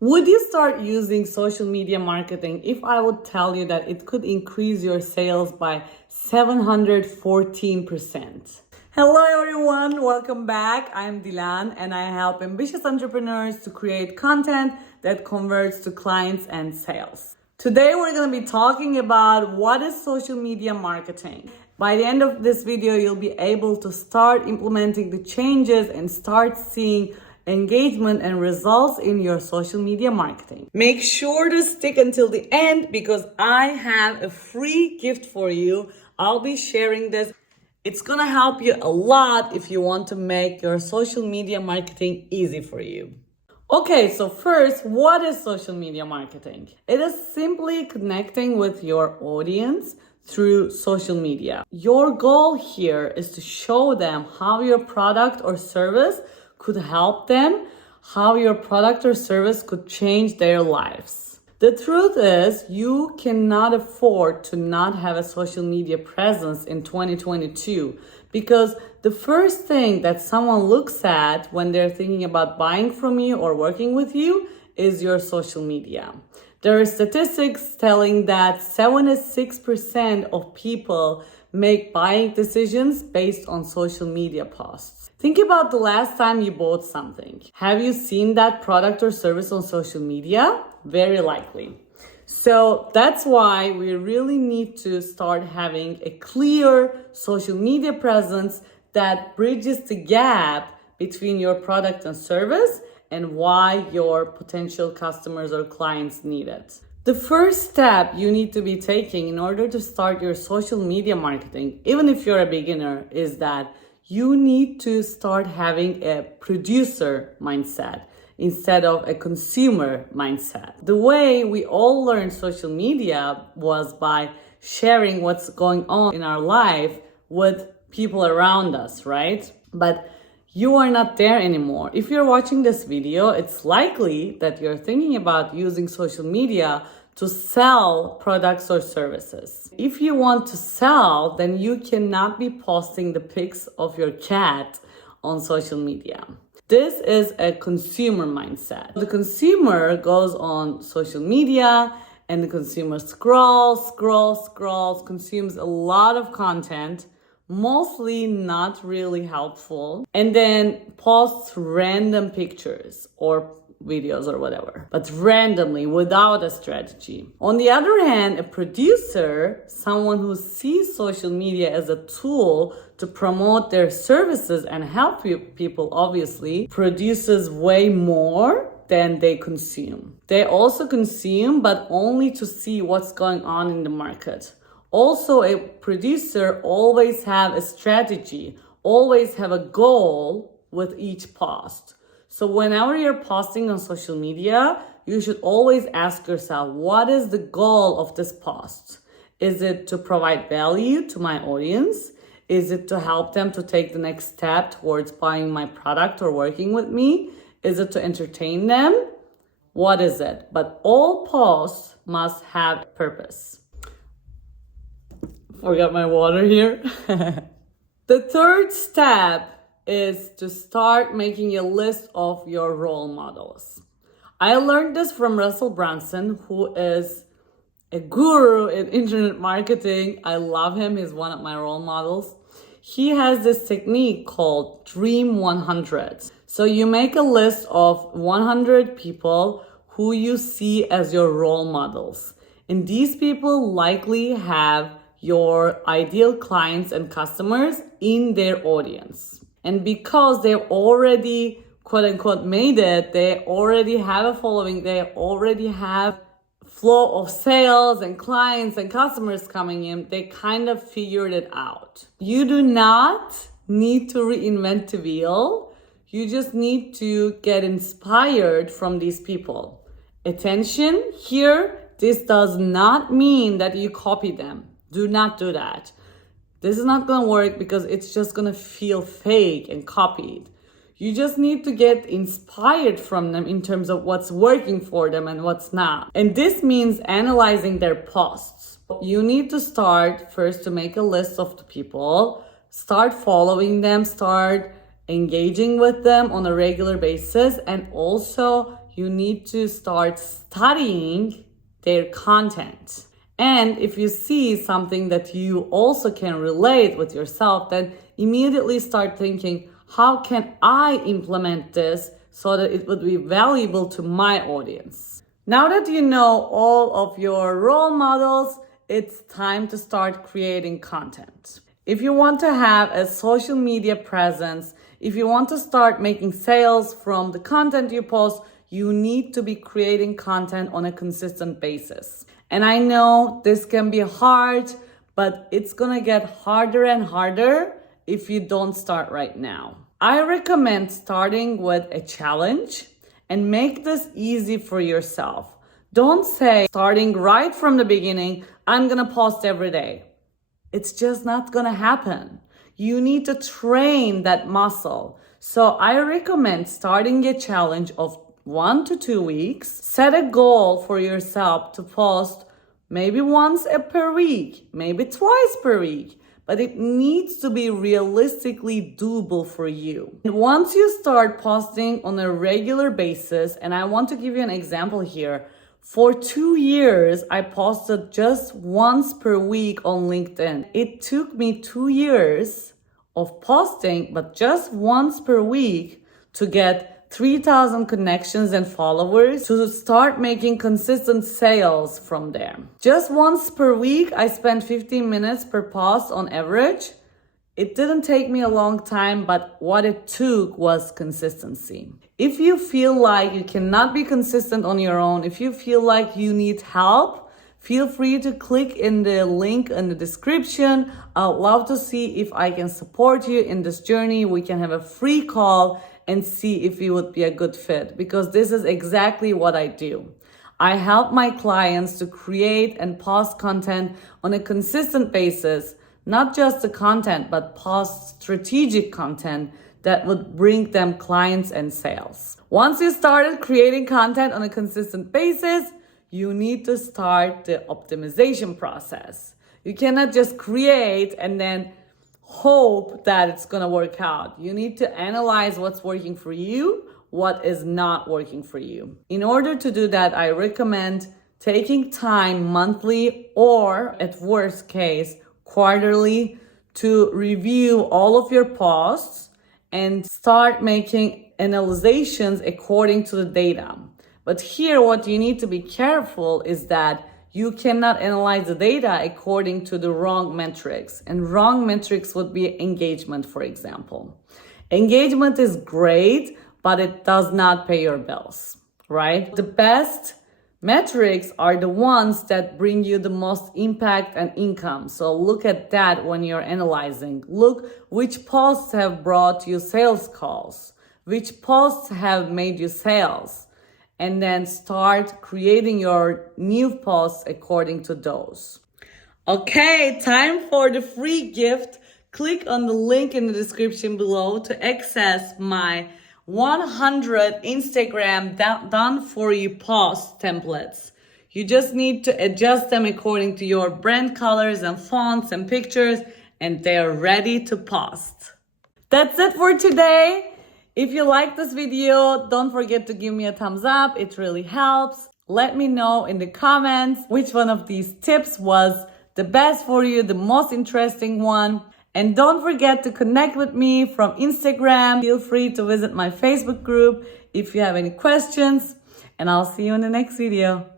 Would you start using social media marketing if I would tell you that it could increase your sales by 714%? Hello everyone, welcome back. I'm Dilan and I help ambitious entrepreneurs to create content that converts to clients and sales. Today we're going to be talking about what is social media marketing. By the end of this video, you'll be able to start implementing the changes and start seeing engagement and results in your social media marketing. Make sure to stick until the end because I have a free gift for you. I'll be sharing this. It's gonna help you a lot if you want to make your social media marketing easy for you. Okay, so first, what is social media marketing? It is simply connecting with your audience through social media. Your goal here is to show them how your product or service could help them, how your product or service could change their lives. The truth is, you cannot afford to not have a social media presence in 2022 because the first thing that someone looks at when they're thinking about buying from you or working with you is your social media. There are statistics telling that 76% of people make buying decisions based on social media posts. Think about the last time you bought something. Have you seen that product or service on social media? Very likely. So that's why we really need to start having a clear social media presence that bridges the gap between your product and service and why your potential customers or clients need it. The first step you need to be taking in order to start your social media marketing, even if you're a beginner, is that you need to start having a producer mindset instead of a consumer mindset. The way we all learned social media was by sharing what's going on in our life with people around us, right? But you are not there anymore. If you're watching this video, it's likely that you're thinking about using social media to sell products or services. If you want to sell, then you cannot be posting the pics of your cat on social media. This is a consumer mindset. The consumer goes on social media and the consumer scrolls, consumes a lot of content, mostly not really helpful, and then posts random pictures or videos or whatever, but randomly without a strategy. On the other hand, a producer, someone who sees social media as a tool to promote their services and help people, obviously, produces way more than they consume. They also consume, but only to see what's going on in the market. Also, a producer always have a strategy, always have a goal with each post. So whenever you're posting on social media, you should always ask yourself, what is the goal of this post? Is it to provide value to my audience? Is it to help them to take the next step towards buying my product or working with me? Is it to entertain them? What is it? But all posts must have purpose. Forgot my water here. The third step is to start making a list of your role models. I learned this from Russell Brunson, who is a guru in internet marketing. I love him. He's one of my role models. He has this technique called Dream 100. So you make a list of 100 people who you see as your role models. And these people likely have your ideal clients and customers in their audience. And because they've already, quote unquote, made it, they already have a following, they already have flow of sales and clients and customers coming in, they kind of figured it out. You do not need to reinvent the wheel. You just need to get inspired from these people. Attention here, this does not mean that you copy them. Do not do that. This is not going to work because it's just going to feel fake and copied. You just need to get inspired from them in terms of what's working for them and what's not. And this means analyzing their posts. You need to start first to make a list of the people, start following them, start engaging with them on a regular basis, and also you need to start studying their content. And if you see something that you also can relate with yourself, then immediately start thinking, how can I implement this so that it would be valuable to my audience? Now that you know all of your role models, it's time to start creating content. If you want to have a social media presence, if you want to start making sales from the content you post, you need to be creating content on a consistent basis. And I know this can be hard, but it's gonna get harder and harder if you don't start right now. I recommend starting with a challenge and make this easy for yourself. Don't say, starting right from the beginning, I'm gonna post every day. It's just not gonna happen. You need to train that muscle. So I recommend starting a challenge of 1 to 2 weeks. Set a goal for yourself to post maybe once per week, maybe twice per week, but it needs to be realistically doable for you. And once you start posting on a regular basis, and I want to give you an example here, for 2 years, I posted just once per week on LinkedIn. It took me 2 years of posting, but just once per week to get 3,000 connections and followers to start making consistent sales from there. Just once per week, I spent 15 minutes per post on average. It didn't take me a long time, but what it took was consistency. If you feel like you cannot be consistent on your own, if you feel like you need help, feel free to click in the link in the description. I'd love to see if I can support you in this journey. We can have a free call and see if you would be a good fit, because this is exactly what I do. I help my clients to create and post content on a consistent basis, not just the content, but post strategic content that would bring them clients and sales. Once you started creating content on a consistent basis, you need to start the optimization process. You cannot just create and then hope that it's gonna work out. You need to analyze what's working for you, what is not working for you. In order to do that, I recommend taking time monthly or at worst case, quarterly to review all of your posts and start making analyzations according to the data. But here, what you need to be careful is that you cannot analyze the data according to the wrong metrics. And wrong metrics would be engagement, for example. Engagement is great, but it does not pay your bills, right? The best metrics are the ones that bring you the most impact and income. So look at that when you're analyzing. Look which posts have brought you sales calls, which posts have made you sales, and then start creating your new posts according to those. Okay, time for the free gift. Click on the link in the description below to access my 100 Instagram done for you post templates. You just need to adjust them according to your brand colors and fonts and pictures, and they're ready to post. That's it for today. If you like this video, don't forget to give me a thumbs up. It really helps. Let me know in the comments which one of these tips was the best for you, the most interesting one. And don't forget to connect with me from Instagram. Feel free to visit my Facebook group if you have any questions. And I'll see you in the next video.